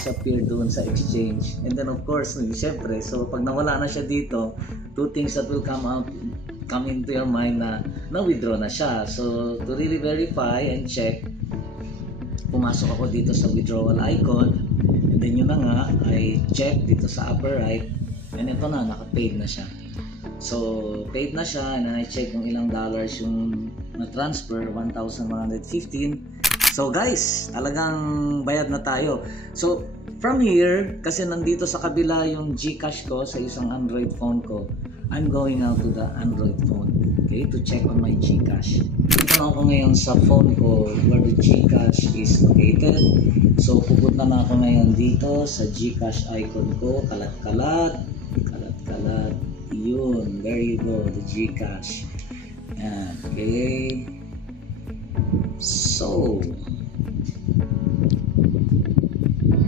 nag-disappear doon sa exchange. And then of course, syempre, so pag nawala na siya dito, two things that will come into your mind na na-withdraw na siya. So to really verify and check, pumasok ako dito sa withdrawal icon, and then yun na nga, I check dito sa upper right, and ito na, naka-paid na siya. So paid na siya, and then I check kung ilang dollars yung na-transfer, 1,115. So guys, talagang bayad na tayo. So from here, kasi nandito sa kabila yung GCash ko sa isang Android phone ko, I'm going out to the Android phone, okay, to check on my GCash. Dito na ako ngayon sa phone ko where the GCash is located. So pupunta na ako ngayon dito sa GCash icon ko, kalat-kalat, kalat-kalat, yun, there you go, the GCash. Yan, okay. So,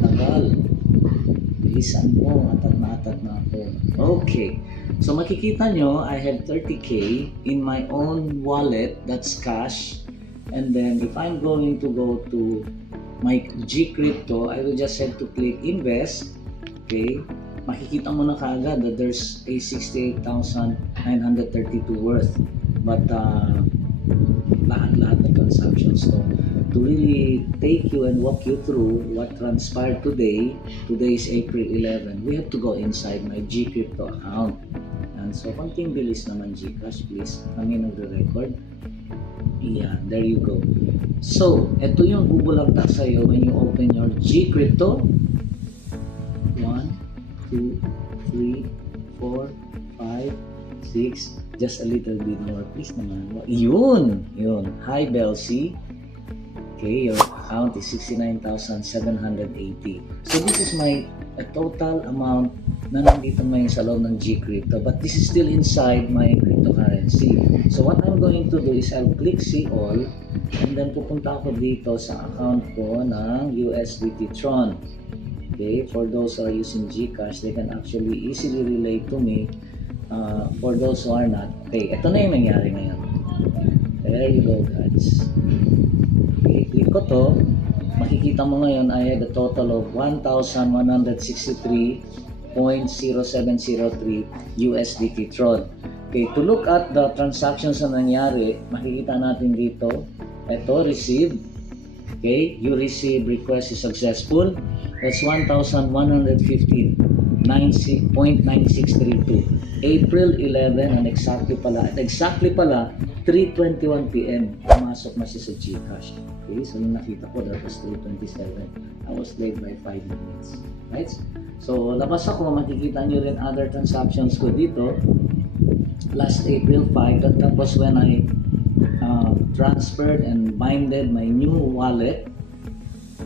tagal. Bilisan mo, atat na ako. Okay. So, makikita nyo, I have 30K in my own wallet, that's cash. And then, if I'm going to go to my GCrypto, I will just have to click invest. Okay. Makikita mo na kaagad that there's a 68,932 worth. But, lahat ng transactions to really take you and walk you through what transpired today. Today is April 11. We have to go inside my GCrypto account. And so, konting bilis naman GCash, please. Kami nagre-record. Yeah, there you go. So, ito yung bubulagta sa'yo when you open your GCrypto. 1, 2, 3, 4, 5, 6, just a little bit more, please naman. Yun! Hi, Belsi. Okay, your account is 69,780. So this is my total amount na nandito ngayon sa loob ng GCrypto, but this is still inside my cryptocurrency. So what I'm going to do is I'll click see all, and then pupunta ako dito sa account ko ng USDT Tron. Okay, for those who are using GCash, they can actually easily relate to me. For those who are not, okay, ito na yung nangyari ngayon. There you go, guys. Okay, click ko to. Makikita mo ngayon I had a total of 1,163.0703 USDT Tron. Okay, to look at the transactions na nangyari, makikita natin dito, ito, receive. Okay, you receive, request is successful. That's 1,115.9632. April 11, and exactly pala 3:21 PM pumasok na siya sa GCash. Okay, so yung nakita ko that was 3:27. I was late by 5 minutes. Right? So labas ako, makikita nyo rin other transactions ko dito. Last April 5, that was when I transferred and binded my new wallet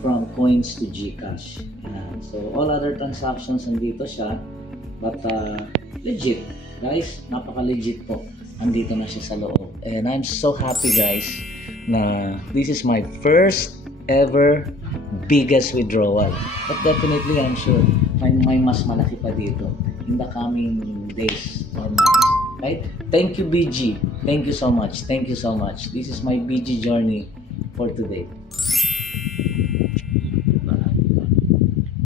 from Coins to GCash. Yan. So all other transactions nandito siya, but legit, guys, napaka-legit po. Andito na siya sa loob. And I'm so happy, guys, na this is my first ever biggest withdrawal. But definitely, I'm sure may mas malaki pa dito in the coming days or months. Right? Thank you, BG. Thank you so much. Thank you so much. This is my BG journey for today.